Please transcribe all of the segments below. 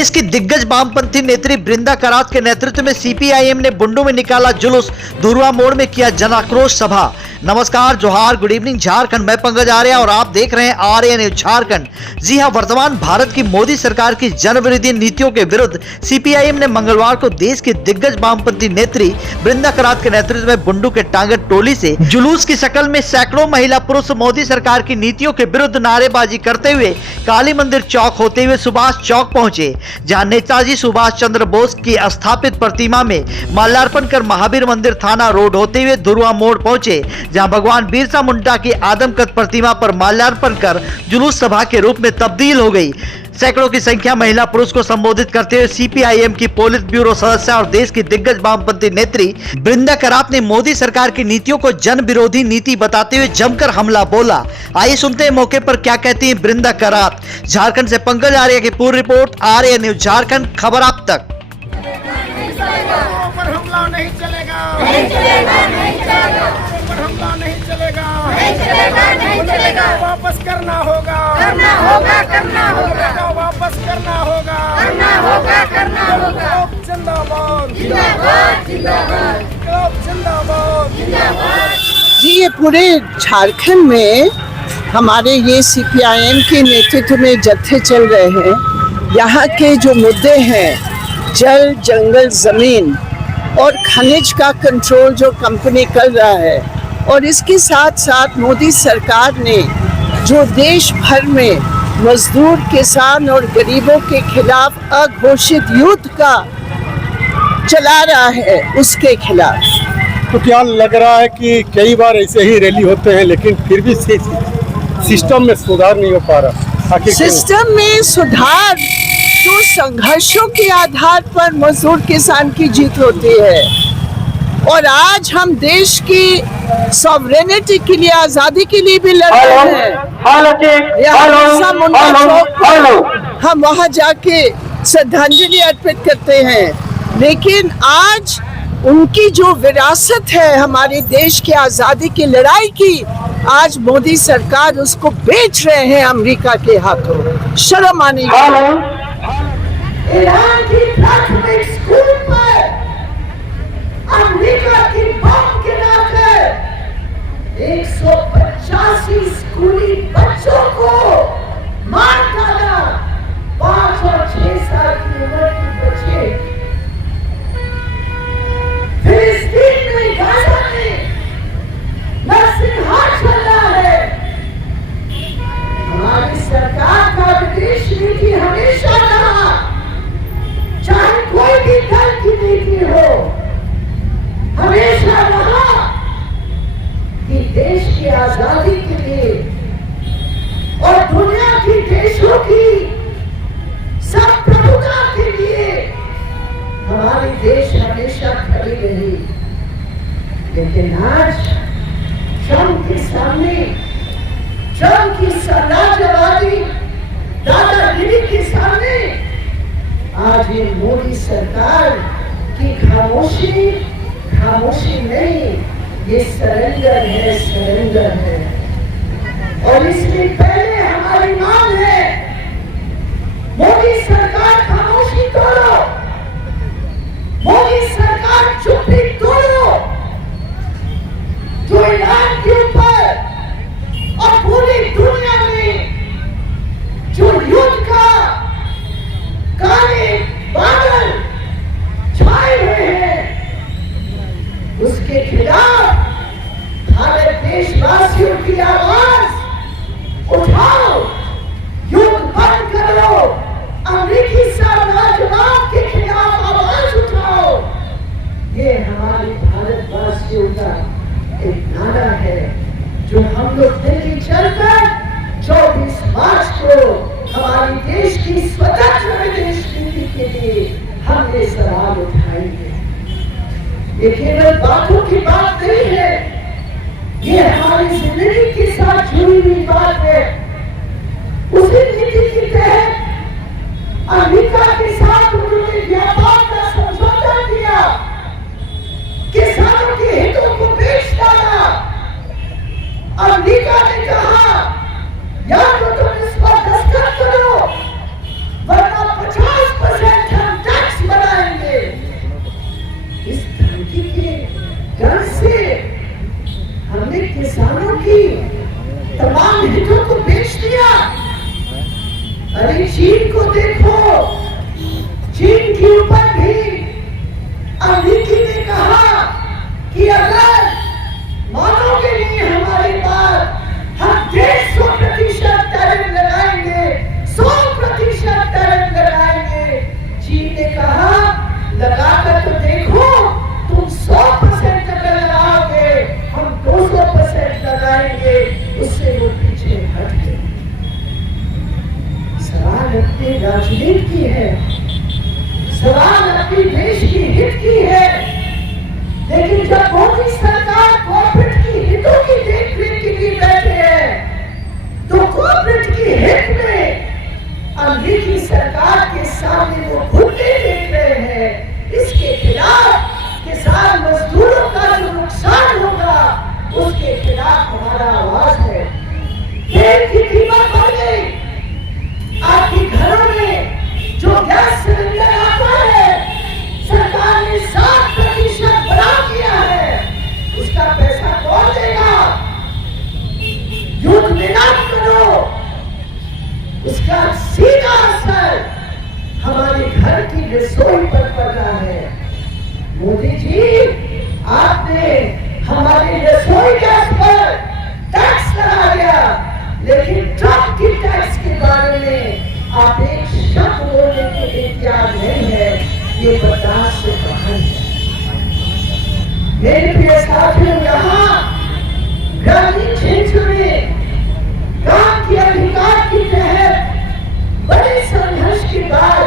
देश की दिग्गज वामपंथी नेत्री बृंदा करात के नेतृत्व में सीपीआईएम ने बुंडू में निकाला जुलूस, धुरवा मोड़ में किया जनाक्रोश सभा। नमस्कार, जोहार, गुड इवनिंग झारखंड। मैं पंकज आर्या और आप देख रहे हैं आर्या न्यूज झारखंड। जी हां, वर्तमान भारत की मोदी सरकार की जन विरोधी नीतियों के विरुद्ध सीपीआईएम ने मंगलवार को देश की दिग्गज वामपंथी नेत्री बृंदा करात के नेतृत्व में बुंडू के टांगन टोली से जुलूस की शक्ल में सैकड़ों महिला पुरुष मोदी सरकार की नीतियों के विरुद्ध नारेबाजी करते हुए काली मंदिर चौक होते हुए सुभाष चौक पहुंचे, जहां नेताजी सुभाष चंद्र बोस की स्थापित प्रतिमा में माल्यार्पण कर महावीर मंदिर थाना रोड होते हुए धुरवा मोड़ पहुंचे, जहां भगवान बिरसा मुंडा की आदमकद प्रतिमा पर माल्यार्पण कर जुलूस सभा के रूप में तब्दील हो गई। सैकड़ों की संख्या महिला पुरुष को संबोधित करते हुए सीपीआईएम की पोलित ब्यूरो सदस्य और देश की दिग्गज वामपंथी नेत्री बृंदा करात ने मोदी सरकार की नीतियों को जन विरोधी नीति बताते हुए जमकर हमला बोला। आइए सुनते हैं मौके पर क्या कहती हैं बृंदा करात। झारखंड से पंकज आर्या की पूरी रिपोर्ट, आर्या न्यूज झारखंड, खबर आप तक। हमला नहीं चलेगा, नहीं चलेगा, नहीं चलेगा, हमला नहीं चलेगा, नहीं चलेगा, नहीं चलेगा। वापस करना होगा, करना होगा, करना होगा, वापस करना होगा, करना होगा, करना होगा। जिंदाबाद, जिंदाबाद, जिंदाबाद, जिंदाबाद, जिंदाबाद। जी, ये पूरे झारखंड में हमारे ये सीपीआईएम के नेतृत्व में जत्थे चल रहे हैं। यहाँ के जो मुद्दे हैं, जल, जंगल, जमीन और खनिज का कंट्रोल जो कंपनी कर रहा है, और इसके साथ साथ मोदी सरकार ने जो देश भर में मजदूर, किसान और गरीबों के खिलाफ अघोषित युद्ध का चला रहा है, उसके खिलाफ। तो क्या लग रहा है कि कई बार ऐसे ही रैली होते हैं लेकिन फिर भी सिस्टम में सुधार नहीं हो पा रहा? आखिर सिस्टम में सुधार तो संघर्षों के आधार पर मजदूर किसान की जीत होती है, और आज हम देश की सॉवरेनिटी के लिए, आजादी के लिए भी लड़ रहे हैं। हम वहाँ जाके श्रद्धांजलि अर्पित करते हैं, लेकिन आज उनकी जो विरासत है हमारे देश की आजादी की लड़ाई की, आज मोदी सरकार उसको बेच रहे हैं अमेरिका के हाथों। शर्म आनी चाहिए। ईरान की प्राथमिक स्कूल पर अमेरिका की बम गिराकर 185 स्कूली बच्चों को मार डाला। 5 और 6 साल की उम्र के बच्चे फिलिस्तीन में, गाजा में नरसंहार चल रहा है। हमारी सरकार का विदेश नीति हमेशा रहा, चाहे कोई भी दल की नीति हो, हमेशा रहा कि देश की आजादी के लिए और दुनिया की देशों की संप्रभुता के लिए हमारी देश हमेशा खड़ी रही। लेकिन आज ट्रंप के सामने, ट्रंप की साम्राज्यवादी दादागिरी के सामने आज ये मोदी सरकार की खामोशी नहीं, ये सरेंडर है, सरेंडर है। और इसलिए पहले हमारी मांग है, मोदी सरकार खामोशी तोड़ो, मोदी सरकार चुप्पी तोड़ो। जो ईरान के ऊपर और पूरी दुनिया में जो युद्ध का काले बादल छाए हुए हैं, उसके खिलाफ भारत देशवासियों की आवाज उठाओ, युद्ध बंद करो, अमेरिकी साम्राज्यवाद के खिलाफ आवाज उठाओ। ये हमारे भारतवासियों का एक नारा है जो हम लोग दिल्ली चलकर 24 मार्च को हमारी देश की स्वतंत्र विदेश नीति के लिए हम ये सवाल उठाएंगे। ये केवल बातों की बात नहीं है, ये हमारी जिंदगी के साथ जुड़ी हुई बात है। उसी नीति के तहत अमेरिका के साथ उन्होंने व्यापार का समझौता किया, किसानों के हितों को बेच डाला। अमेरिका ने कहा, या तो तुम इस पर दस्तखत करो, वरना 50% कहा लगाकर तो देखो, तुम 100% अगर लगाओगे, हम 200% लगाएंगे। उससे वो पीछे हट गए। सवाल अपने राजनीति की है, सवाल अपने देश की हित की है। लेकिन जब मोदी सरकार कॉर्पोरेट की हितों की देखरेख के लिए बैठे हैं, तो कॉर्पोरेट की हित में अमेरिकी सरकार के सामने वो घुटने देख रहे हैं। इसके खिलाफ किसान मजदूरों का जो नुकसान होगा, उसके खिलाफ हमारा आवाज है। तेल की कीमत बढ़ गई। आपके घरों में जो गैस सिलेंडर आता है, सरकार ने 7% बढ़ा दिया है। उसका पैसा कौन देगा? युद्ध विराम करो। उसका सीधा असर हमारे घर की रसोई पर पड़ रहा है। मोदी जी, आपने हमारी रसोई गैस पर टैक्स लगा दिया, लेकिन ट्रक की टैक्स के बारे में आप एक शब्द बोलने के लिए तैयार नहीं है। ये बर्दाश्त से बाहर है। मेरे प्रिय साथियों, यहाँ ग्रामीण क्षेत्र में काम के अधिकार के तहत बड़े संघर्ष के बाद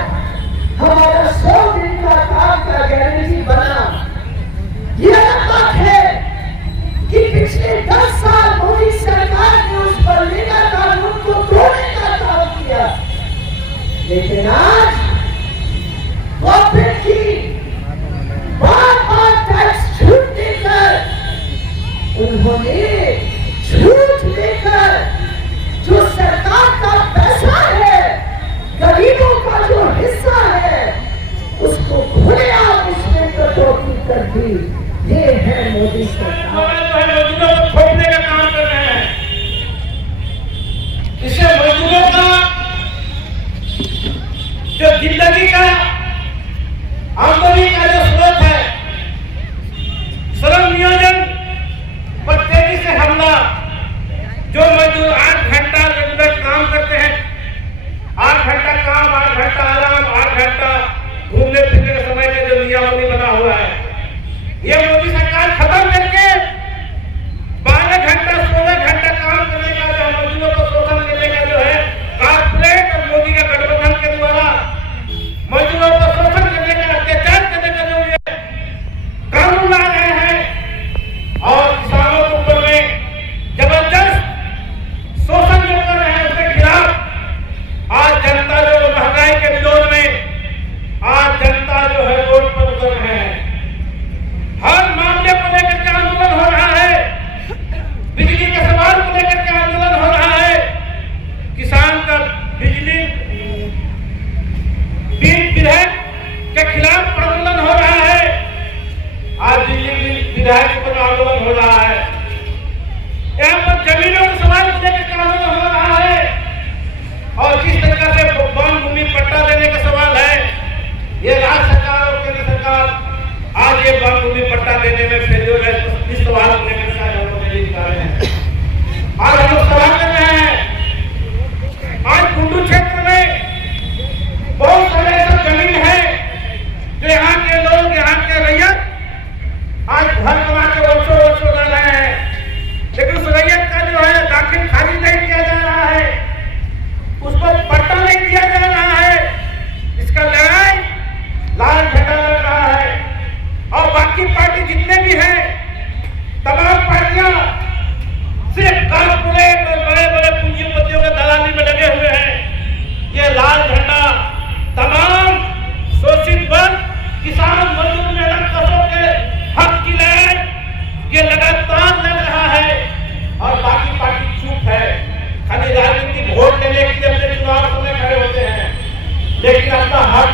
हमारा 100 दिन का काम का गारंटी बना। ये अलग बात है कि पिछले 10 साल मोदी सरकार ने उस मनरेगा कानून को तोड़ने का काम किया, लेकिन आज कॉर्पोरेट की बार-बार टैक्स छूट देकर, उन्होंने छूट देकर जो सरकार का पैसा है, गरीबों का जो हिस्सा है, उसको खुलेआम इसमें कटौती कर दी। ये है मोदी सरकार। मजदूरों को थोपने का काम कर रहे हैं। इससे मजदूरों का जो जिंदगी का आमदनी का जो स्रोत है, श्रम नियोजन पर तेजी से हमला। जो मजदूर 8 घंटा रेगुलर काम करते हैं, 8 घंटा काम, 8 घंटा आराम, 8 घंटा घूमने फिरने का समय का जो नियमावली बना हुआ है, ये मोदी सरकार खत्म करके 12 घंटा 16 घंटा काम करने का, जो मजदूरों को शोषण करने का जो है कॉर्पोरेट और मोदी का गठबंधन के द्वारा मजदूरों को शोषण करने का, अत्याचार करने का जो ये कानून ला रहे हैं और किसानों के ऊपर में जबरदस्त शोषण जो कर रहे हैं, उसके खिलाफ आज जनता जो महंगाई के विरोध में आज जनता जो है रोड पर उतर रहे हैं। हर मामले को लेकर के आंदोलन हो रहा है। बिजली के सवाल को लेकर के आंदोलन हो रहा है। किसान का बिजली बिल विधेयक के खिलाफ आंदोलन हो रहा है। आज बिजली विधेयक पर आंदोलन हो रहा है। यहाँ पर जमीनों के सवाल को लेकर के आंदोलन हो रहा है। और जिस तरह से वन भूमि पट्टा देने का सवाल है, ये राज्य सरकार और केंद्र सरकार आज ये वन भूमि पट्टा देने में फेल्योर है। इस सवाल को लेकर के हम लोग नहीं कर रहे हैं। आज हम लोग सवाल कर रहे हैं। आज कुंडू क्षेत्र में बहुत सारे ऐसा जमीन है जो यहाँ के लोग, यहाँ के रैयत आज घर बना के वर्षों रह रहे हैं, लेकिन उस रैयत का जो है दाखिल खारिज नहीं किया जा रहा है, उसको पट्टा नहीं दिया जा रहा है। इसका लड़ाई लाल झंडा लग रहा है। और बाकी पार्टी जितने भी हैं, तमाम पार्टियां सिर्फ कॉर्पोरेट और बड़े बड़े पूंजीपतियों के दलाली में लगे हुए हैं। ये लाल झंडा तमाम शोषित वर्ग, किसान, मजदूर, मेहनत कशों के हक की लड़ाई ये लगातार लड़ रहा है। और बाकी पार्टी चुप है, खाली राजनीतिक वोट लेने के लिए अपने चुनाव में खड़े होते हैं, लेकिन अपना हक